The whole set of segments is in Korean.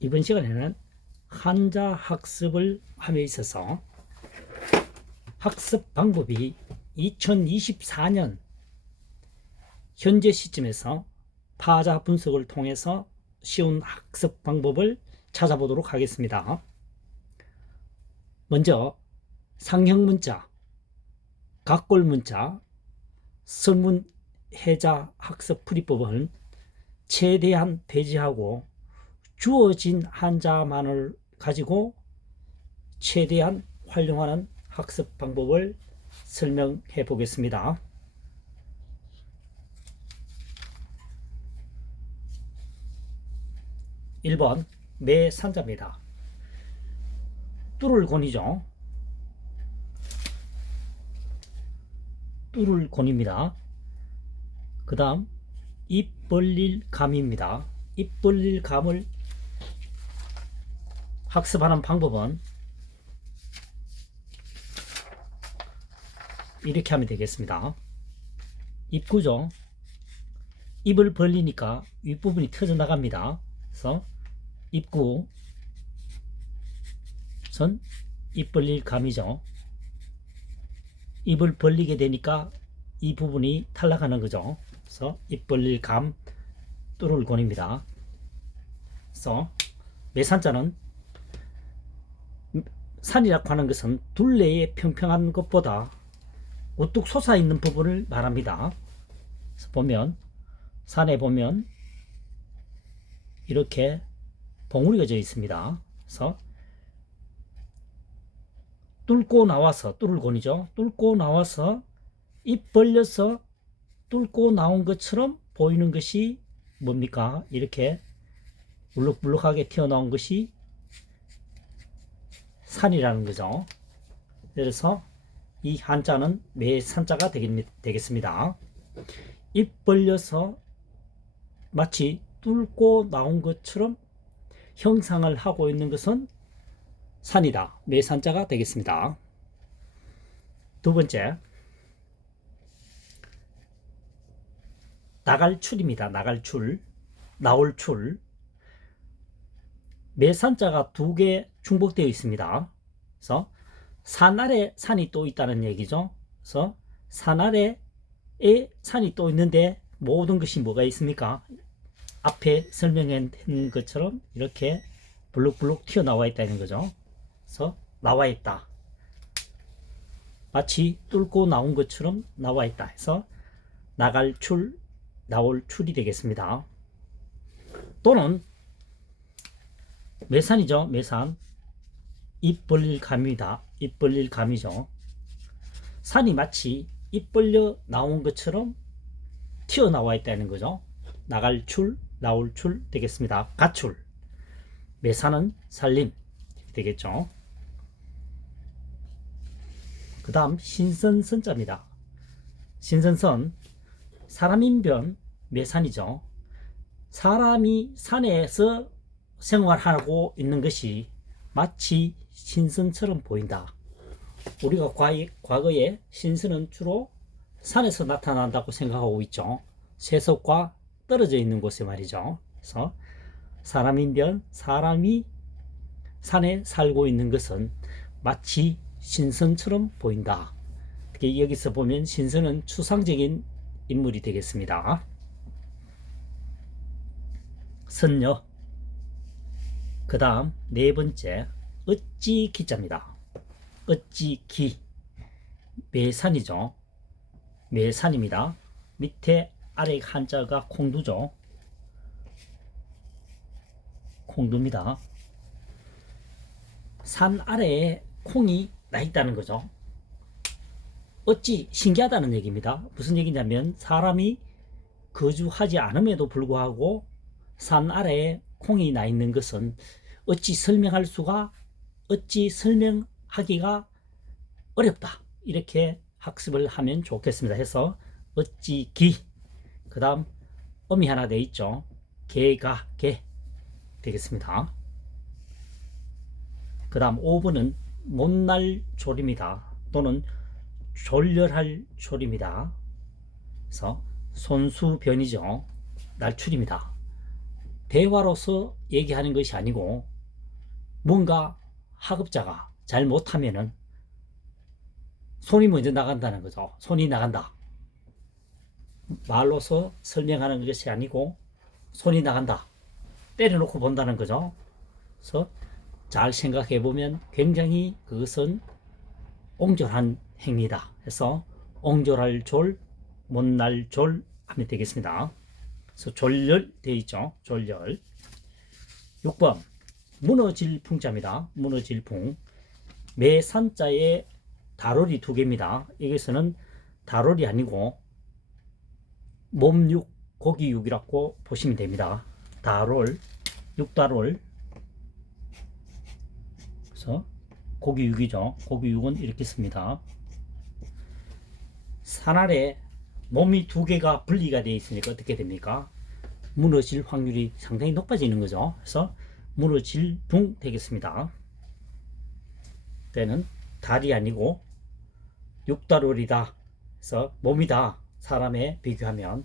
이번 시간에는 한자 학습을 함에 있어서 학습 방법이 2024년 현재 시점에서 파자 분석을 통해서 쉬운 학습 방법을 찾아보도록 하겠습니다. 먼저 상형 문자, 각골 문자, 설문 해자 학습 풀이법은 최대한 배제하고 주어진 한자만을 가지고 최대한 활용하는 학습 방법을 설명해 보겠습니다. 1번 매산자입니다. 뚫을 권이죠. 뚫을 권입니다. 그 다음 입 벌릴 감입니다. 입 벌릴 감을 학습하는 방법은 이렇게 하면 되겠습니다. 입구죠. 입을 벌리니까 윗부분이 터져 나갑니다. 그래서 입구 선 입 벌릴 감이죠. 입을 벌리게 되니까 이 부분이 탈락하는 거죠. 그래서 입 벌릴 감 뚫을 권입니다. 그래서 매산자는 산이라고 하는 것은 둘레의 평평한 것보다 우뚝 솟아 있는 부분을 말합니다. 그래서 보면 산에 보면 이렇게 봉우리가 져 있습니다. 그래서 뚫고 나와서 뚫을 권이죠. 뚫고 나와서 입 벌려서 뚫고 나온 것처럼 보이는 것이 뭡니까? 이렇게 울룩불룩하게 튀어나온 것이 산이라는 거죠. 그래서 이 한자는 매산자가 되겠습니다. 입 벌려서 마치 뚫고 나온 것처럼 형상을 하고 있는 것은 산이다. 매산자가 되겠습니다. 두 번째, 나갈출입니다. 나갈출, 나올출. 매산자가 두 개 중복되어 있습니다. 그래서 산 아래 산이 또 있다는 얘기죠. 그래서 산 아래에 산이 또 있는데 모든 것이 뭐가 있습니까? 앞에 설명한 것처럼 이렇게 블룩블룩 튀어나와 있다는 거죠. 그래서 나와 있다. 마치 뚫고 나온 것처럼 나와 있다 해서 나갈 출, 나올 출이 되겠습니다. 또는 매산이죠. 매산. 입 벌릴 감이다. 입 벌릴 감이죠. 산이 마치 입 벌려 나온 것처럼 튀어나와 있다는 거죠. 나갈 출, 나올 출 되겠습니다. 가출. 매산은 살림 되겠죠. 그 다음 신선선자입니다. 신선선, 사람인변 매산이죠. 사람이 산에서 생활하고 있는 것이 마치 신선처럼 보인다. 우리가 과거에 신선은 주로 산에서 나타난다고 생각하고 있죠. 세속과 떨어져 있는 곳에 말이죠. 그래서 사람인변, 사람이 산에 살고 있는 것은 마치 신선처럼 보인다. 특히 여기서 보면 신선은 추상적인 인물이 되겠습니다. 선녀. 그 다음 네 번째 어찌 기자입니다. 어찌 기. 매산이죠. 매산입니다. 밑에 아래 한자가 콩두죠. 콩두입니다. 산 아래에 콩이 나 있다는 거죠. 어찌 신기하다는 얘기입니다. 무슨 얘기냐면 사람이 거주하지 않음에도 불구하고 산 아래에 콩이 나 있는 것은 어찌 설명하기가 어렵다. 이렇게 학습을 하면 좋겠습니다. 해서 어찌 기. 그 다음 음이 하나 돼 있죠. 개가 개 되겠습니다. 그 다음 5번은 못날 졸입니다. 또는 졸렬할 졸입니다. 그래서 손수변이죠. 날출입니다. 대화로서 얘기하는 것이 아니고 뭔가 학업자가 잘 못하면은 손이 먼저 나간다는 거죠. 손이 나간다. 말로서 설명하는 것이 아니고 손이 나간다. 때려놓고 본다는 거죠. 그래서 잘 생각해 보면 굉장히 그것은 옹졸한 행위다. 해서 옹졸할 졸, 못날 졸 하면 되겠습니다. 그래서 졸렬 되어 있죠. 졸렬. 6번 무너질 풍자입니다. 무너질 풍. 매산자에 다롤이 두 개입니다. 여기서는 다롤이 아니고 몸육, 고기육이라고 보시면 됩니다. 다롤, 육다롤. 그래서 고기육이죠. 고기육은 이렇게 씁니다. 산 아래 몸이 두 개가 분리가 되어 있으니까 어떻게 됩니까? 무너질 확률이 상당히 높아지는 거죠. 그래서 무너질 붕 되겠습니다. 때는 달이 아니고 육다롤이다. 그래서 몸이다. 사람에 비교하면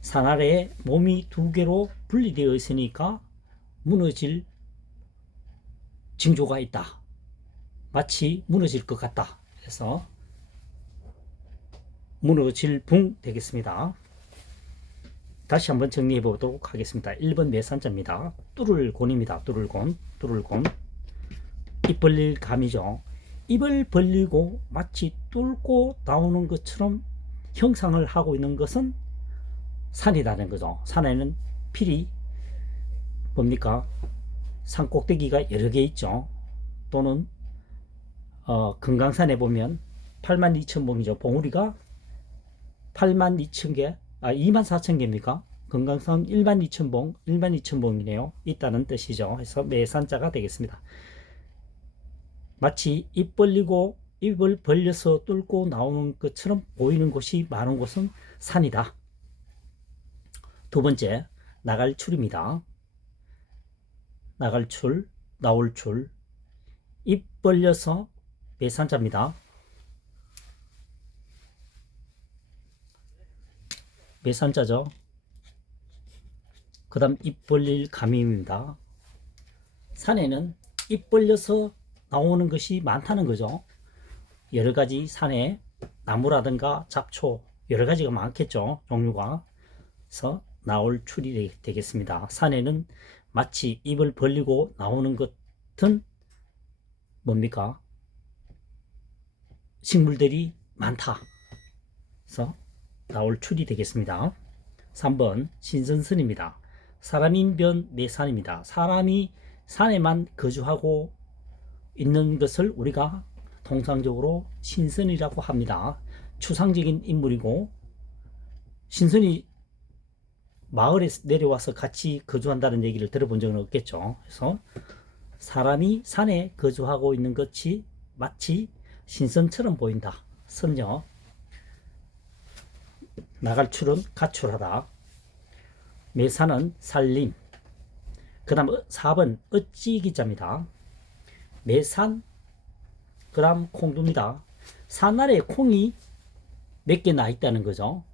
산 아래에 몸이 두 개로 분리되어 있으니까 무너질 징조가 있다. 마치 무너질 것 같다. 그래서 무너질 붕 되겠습니다. 다시 한번 정리해 보도록 하겠습니다. 1번 매산자입니다. 뚫을곤입니다. 뚫을곤. 입 벌릴 감이죠. 입을 벌리고 마치 뚫고 나오는 것처럼 형상을 하고 있는 것은 산이라는 거죠. 산에는 필이 뭡니까? 산 꼭대기가 여러 개 있죠. 또는 금강산에 보면 82,000봉이죠. 봉우리가 82,000개, 24,000개입니까? 금강산 12,000봉, 12,000봉이네요. 있다는 뜻이죠. 그래서 매산자가 되겠습니다. 마치 입 벌리고 입을 벌려서 뚫고 나오는 것처럼 보이는 곳이 많은 곳은 산이다. 두 번째, 나갈출입니다. 나갈출, 나올출. 입 벌려서 매산자입니다. 매산자죠. 그 다음 입 벌릴 감임입니다. 산에는 입 벌려서 나오는 것이 많다는 거죠. 여러 가지 산에 나무라든가 잡초 여러 가지가 많겠죠. 종류가. 그래서 나올 출이 되겠습니다. 산에는 마치 입을 벌리고 나오는 것은 뭡니까? 식물들이 많다. 그래서 나올 출이 되겠습니다. 3번 신선선입니다. 사람인변 매산입니다. 사람이 산에만 거주하고 있는 것을 우리가 통상적으로 신선이라고 합니다. 추상적인 인물이고 신선이 마을에 내려와서 같이 거주한다는 얘기를 들어본 적은 없겠죠. 그래서 사람이 산에 거주하고 있는 것이 마치 신선처럼 보인다. 선녀. 나갈출은 가출하다. 매산은 살림. 그 다음 4번 어찌기자입니다. 매산, 그 다음 콩두입니다. 산 아래에 콩이 몇 개 나 있다는 거죠.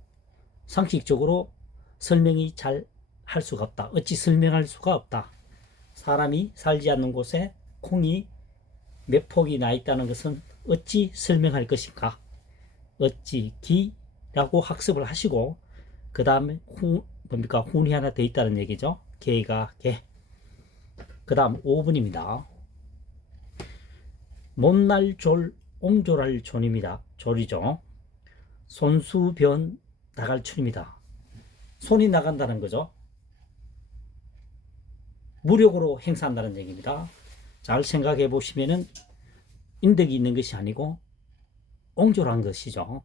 상식적으로 설명이 잘 할 수가 없다. 어찌 설명할 수가 없다. 사람이 살지 않는 곳에 콩이 몇 폭이 나 있다는 것은 어찌 설명할 것인가. 어찌기라고 학습을 하시고 그 다음에 뭡니까? 훈이 하나 더 있다는 얘기죠. 개가 개. 그 다음 5번입니다. 못날 졸, 옹졸할 존입니다. 졸이죠. 손수변 나갈출입니다. 손이 나간다는 거죠. 무력으로 행사한다는 얘기입니다. 잘 생각해 보시면은 인덕이 있는 것이 아니고 옹졸한 것이죠.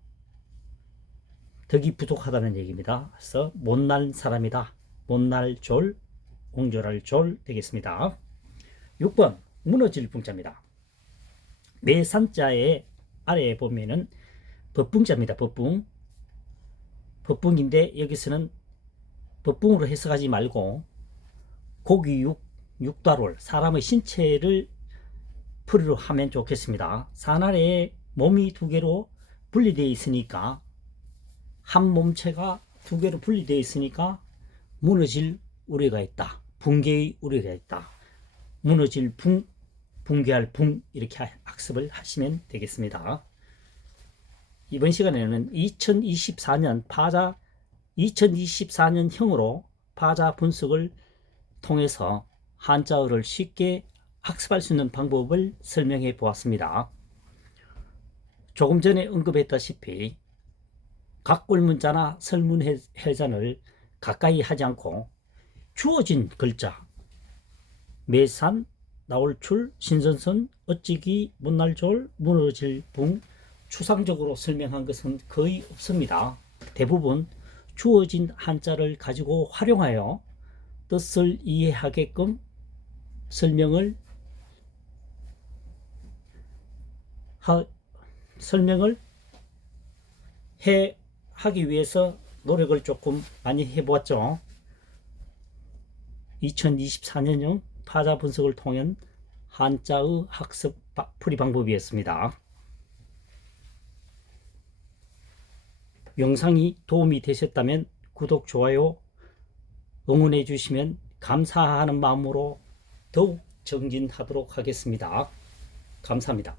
덕이 부족하다는 얘기입니다. 그래서 못날 사람이다. 못날 졸, 옹졸할 졸 되겠습니다. 6번 무너질 붕자입니다. 매산자의 아래에 보면은 법붕자입니다. 법붕. 법붕인데 여기서는 법붕으로 해석하지 말고 고기육, 육다롤, 사람의 신체를 풀이로 하면 좋겠습니다. 산 아래에 몸이 두 개로 분리되어 있으니까 한 몸체가 두 개로 분리되어 있으니까 무너질 우려가 있다. 붕괴의 우려가 있다. 무너질 붕, 붕괴할 붕, 이렇게 학습을 하시면 되겠습니다. 이번 시간에는 2024년형으로 파자 분석을 통해서 한자어를 쉽게 학습할 수 있는 방법을 설명해 보았습니다. 조금 전에 언급했다시피 각골문자나 설문해전을 가까이 하지 않고 주어진 글자, 매산, 나올출, 신선선, 어찌기, 못날졸, 무너질 붕, 추상적으로 설명한 것은 거의 없습니다. 대부분 주어진 한자를 가지고 활용하여 뜻을 이해하게끔 설명을 하기 위해서 노력을 조금 많이 해보았죠. 2024년형 파자 분석을 통한 한자의 학습 풀이 방법이었습니다. 영상이 도움이 되셨다면 구독, 좋아요, 응원해 주시면 감사하는 마음으로 더욱 정진하도록 하겠습니다. 감사합니다.